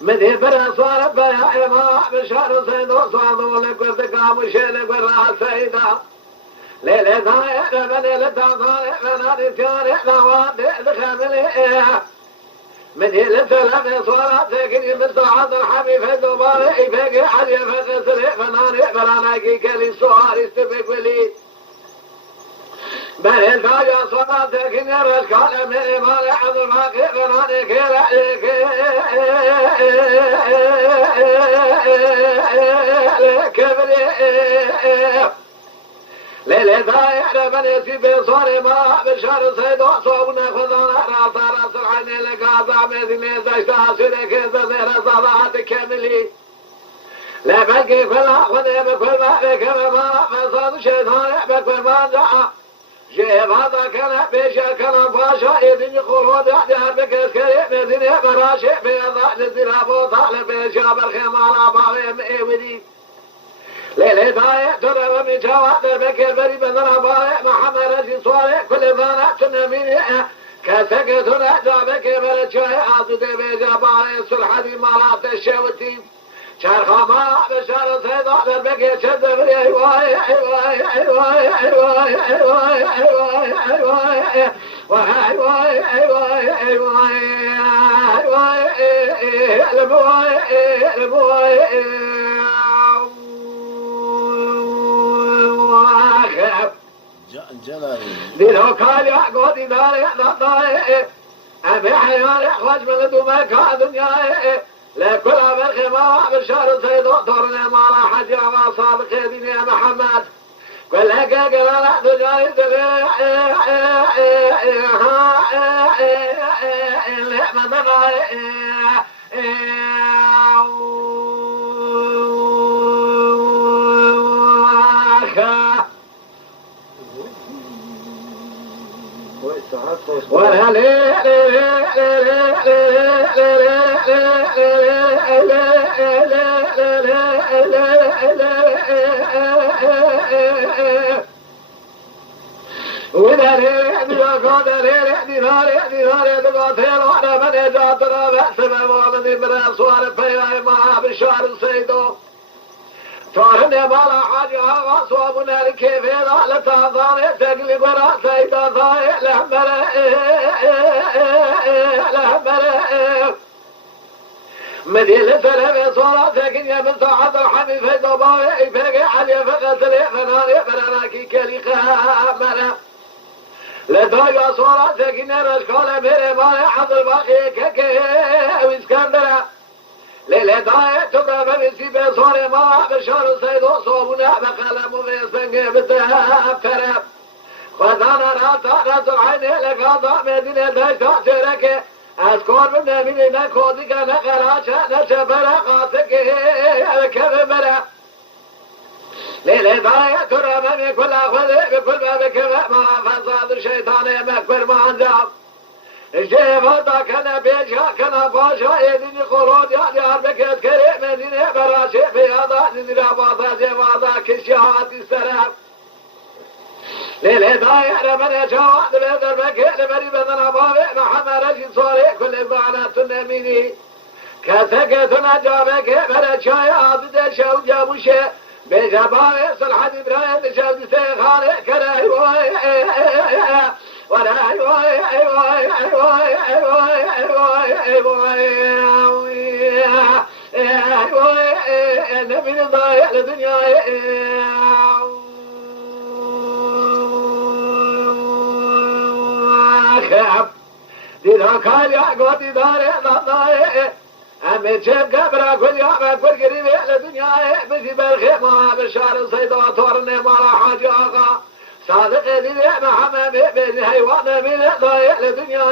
مدي برا صار بيا ما بشار سيدو صادو لك وذكام وشيلك والراس سيدا ليلة ضايع بني لتضايع بنادي تياري نوادي ذخملي مدي لسلام صورة تكني مستعد الحبيب هدوباري فيك حدي فقسري فناني براناكي كلي سوار استبك ولي بني الفاجة صورة تكني رشكال من إمالي عبد الماكي فناني كيرعيك كبري ليلة ضايع بني سيبي صوري ما بشار سيدو صوبنا خذونا راس راس العيني لك أضع مدينة زشتا سيرك زير صلاة كاملي لا بلقي كل أخذي بكل ما بكل ما فصاد شيطان بكل ما جاء جيب هذا كان بيشا كان باشا يدني خلود يحدها بكسكري مدينة براشي بيضا نزيرها بوطال بيشا بالخمالة باوي مئودي ليلة ضايع ترى ومن جواد بكر بري بدر بايع محمد رشيد صالح كل ضانا تنميني كسكتنا جابك برشاي عضد بيجا بايع صلح دي مالات الشوتين شرخا ما بشار سيدا دربك شد بري ايواي ايواي ايواي ايواي ايواي ايواي ايواي وايواي ايواي ايواي ايواي المواي المواي دينو كان يعقود داري نطاي أبي حيالي أخوش من دوما كان دنياي لكل أمر خما بشار سيدو دورنا مالا حج يا صادق دين يا محمد كل هكا قلنا دنياي دلي تورني بالا حاجة وصوبنا الكيف إذا لتظهر تقلب رأسي تظهر لهمر مدينة سلامي صورة ساكن يا بنت عبد الحميد في دبي فاقي علي فقسري فناني فناناكي كلي خامرة لدايا صورة ساكن يا رشكالة ميري مالي عبد الباقي ككي واسكندرة للهداية تبرى بمسي بصوري ما بشار سيدو صوبنا بخلم وفيسبنك بتهفرة خذانا راس العين لك أضع مدينة داشتا شركة أذكر من مدينة كودك نقراشا نشبرا قاسك الكبرة للهداية ترى من كل أخذ بكل ما بكما ما فصاد الشيطان مكبر ما انجاب الجيب هذا كان بيجا كان باشا يدني خلود يعني عربك كريم مدينة براشي في هذا نزل باطا جوادا كشيات السلام للهداية رمن يجواد لذر بكي لبري بدن أبابي محمد رشيد صالح كل معنا تنميني كسكتنا جابك برشاي عبد شو جابوشي بجبابي صلحة إبراهيم شو سيخالي كراي ولا أيواي أيواي أيواي أيواي أيواي أيواي أيواي نبي ضايع لدنيا خاب دينا كان يعقود داري ضايع أم میچه کبرا کل یا کل قریب لدنیا بزی برخی ما بشار سیدا تورن مارا حاج آقا صادق دیوی محمد بزی حیوان من ضایع لدنیا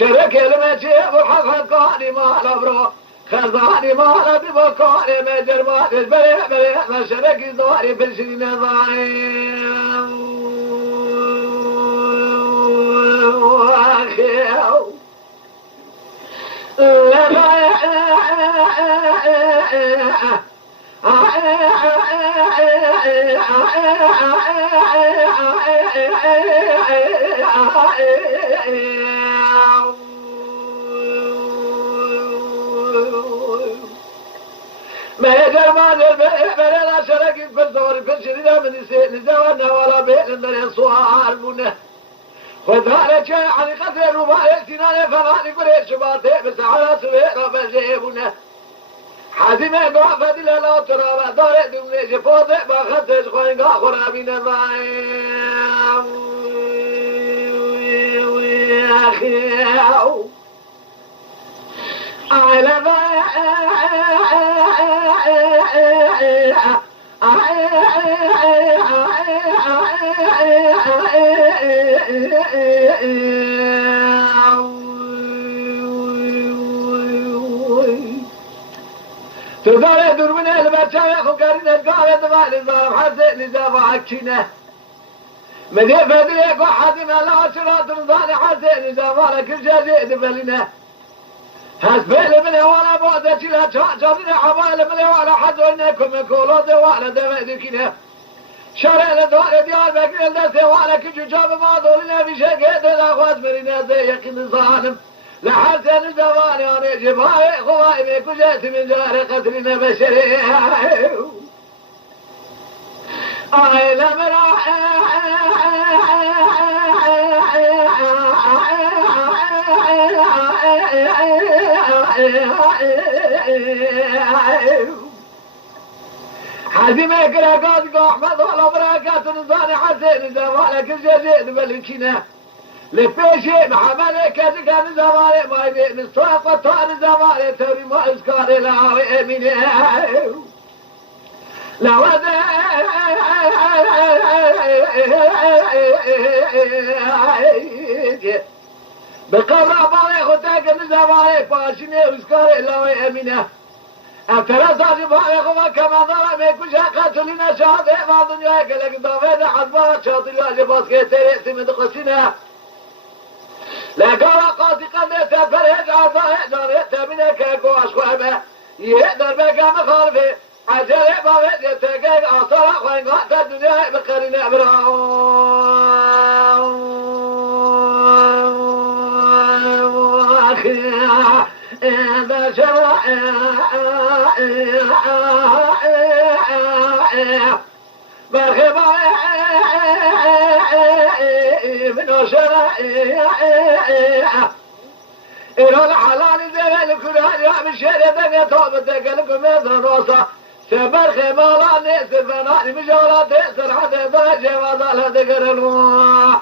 شرك المجيب وحفظ قاني ما لبرو خزاني ما لدي بقاني مجر ما تجبري بري ما شرك زواري في الشرين ضايم واخيو ما يجر ما بلا شرك في الزور في الشريدة من يسيء نزوانا ولا بين الصوار منه وذلك شيء عن قدر وبايتنا لفراني قريش شباطي بس على سويرة فجيبنا حازم قوافة لا ترى دار دمني جفوضي باخدش خوين خرابين ضايم أخي على تدار دور من البشر خكرين القارة مال الظلم حسين نزاف عكينه مدي فدريك وحدي ما لا شراط رضاني حسين نزاف على كل جزء دبلنا هسبيل من ولا بعد شلا جارنا حوالي من ولا حزونكم يقولوا ولا دمدكنا شرع لدار ديار بكر الدس ولا كجو جاب ما دولنا في شقيت الاخوات مرينا زي يقين الظالم لحسن الزمان يعني جبهاي خوائي كجيت من جار قتلنا بشري اي لمرا حزيمة كراكات احمد ولا بركات نزاني حسين زمالك الجزيد بالكنا لفيشي محمد كذا كان زمالي ما يبين الصوفة طار زمالي تبي ما اذكار لا امين لا ودا بقبر بالي خدك زمالي فاشني اذكار لا امين اعتراض عجب هاي كما ضرب ميكو قاتلنا شهادة ما دنيا كلك ضافينا حضبات شاطر واجبات كيتيري سمد قسنا لا قال قاتي قلت فرهج عطاء داريت منك اكو اشخوابه يقدر بقى مخالفه عجل بابت يتقاق اصلا خوين قاتل الدنيا بقرين ابراو إذا شرع برخبا منو شرع إلو الحلال زي الكلان يا مشير دنيا توبتك لكم يزن روسا سبرخي مالا نيسر فناني مجولا تيسر حتى ضاجي وضالها ذكر الموح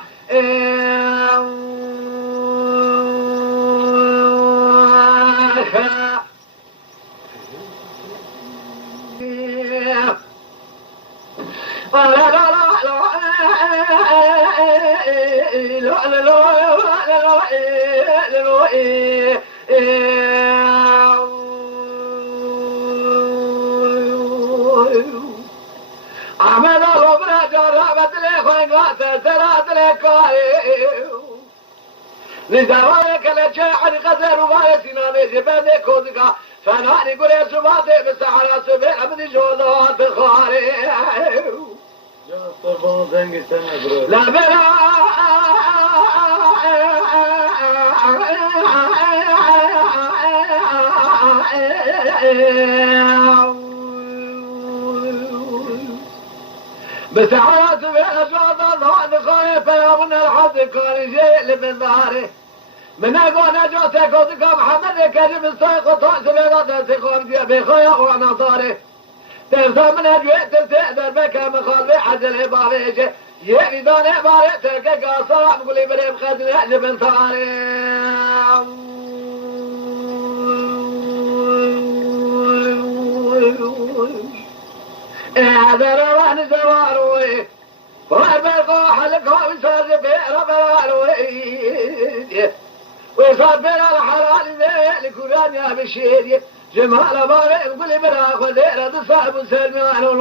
عمد الله برا جرابت لي خوين قاتل ثلاث لكاري نزاويك لجاحن غزر وبايتنا نجبن كودك فناني قولي سباتي بسحرة سبيل من جوضات خاري لا بلا بسحرة سبيل جوضات خاري فيامن الحد كاري جيل من داري من أقول نجوتك وذكى محمد كريم السيق وطاس بيضا تسيقون بيا بخيا وانا طاري تنسى من أجويت تسيقدر بك مخالبي حجل عباريش يبي دون عباري تلك قاصرة مقولي بريم خزن يعجب انتاري هذا روان زواروي واربقوا حلقوا ويسار بيرا براروي وصار بين الحلال ذي لكلان يا بشير جمال بارئ كل براخ وزيرة صاحب سلمي وعلوم